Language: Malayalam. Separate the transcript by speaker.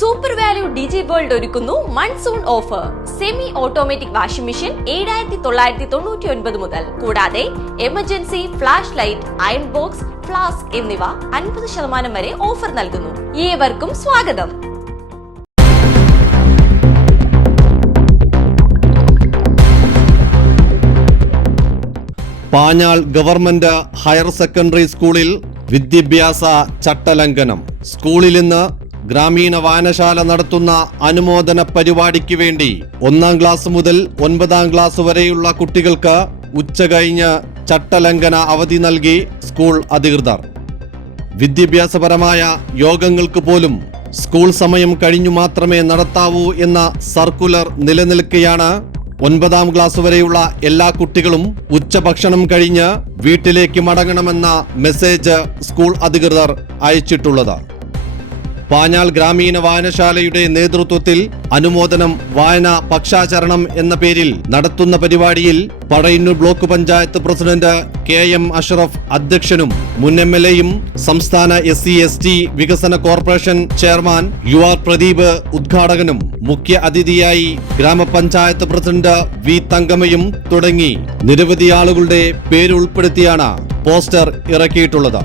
Speaker 1: സൂപ്പർ വാല്യൂ ഡിജി വേൾഡ് ഒരുക്കുന്നു monsoon offer semi automatic washing machine ഏഴായിരത്തി തൊള്ളായിരത്തി തൊണ്ണൂറ്റി ഒൻപത് മുതൽ. കൂടാതെ emergency flash light iron box flask എന്നിവ അൻപത് ശതമാനം വരെ ഓഫർ നൽകുന്നു. ഏവർക്കും സ്വാഗതം.
Speaker 2: പാഞ്ഞാൾ ഗവൺമെന്റ് ഹയർ സെക്കൻഡറി സ്കൂളിൽ വിദ്യാഭ്യാസ ചട്ടലംഘനം. സ്കൂളിൽ ഇന്ന് ഗ്രാമീണ വായനശാല നടത്തുന്ന അനുമോദന പരിപാടിക്ക് വേണ്ടി ഒന്നാം ക്ലാസ് മുതൽ ഒൻപതാം ക്ലാസ് വരെയുള്ള കുട്ടികൾക്ക് ഉച്ച കഴിഞ്ഞ് ചട്ടലംഘന അവധി നൽകി സ്കൂൾ അധികൃതർ. വിദ്യാഭ്യാസപരമായ യോഗങ്ങൾക്ക് പോലും സ്കൂൾ സമയം കഴിഞ്ഞു മാത്രമേ നടത്താവൂ എന്ന സർക്കുലർ നിലനിൽക്കുകയാണ് ഒൻപതാം ക്ലാസ് വരെയുള്ള എല്ലാ കുട്ടികളും ഉച്ചഭക്ഷണം കഴിഞ്ഞ് വീട്ടിലേക്ക് മടങ്ങണമെന്ന മെസ്സേജ് സ്കൂൾ അധികൃതർ അയച്ചിട്ടുള്ളത്. പാഞ്ഞാൾ ഗ്രാമീണ വായനശാലയുടെ നേതൃത്വത്തിൽ അനുമോദനം വായന പക്ഷാചരണം എന്ന പേരിൽ നടത്തുന്ന പരിപാടിയിൽ Padayannur block panchayat president K M Ashraf അധ്യക്ഷനും മുൻ എം എൽ എയും സംസ്ഥാന എസ് സി എസ് ടി വികസന corporation chairman U R Pradeep ഉദ്ഘാടകനും മുഖ്യ അതിഥിയായി ഗ്രാമപഞ്ചായത്ത് പ്രസിഡന്റ് വി തങ്കമ്മയും തുടങ്ങി. നിരവധി ആളുകളുടെ പേരുൾപ്പെടുത്തിയാണ് പോസ്റ്റർ ഇറക്കിയിട്ടുള്ളത്.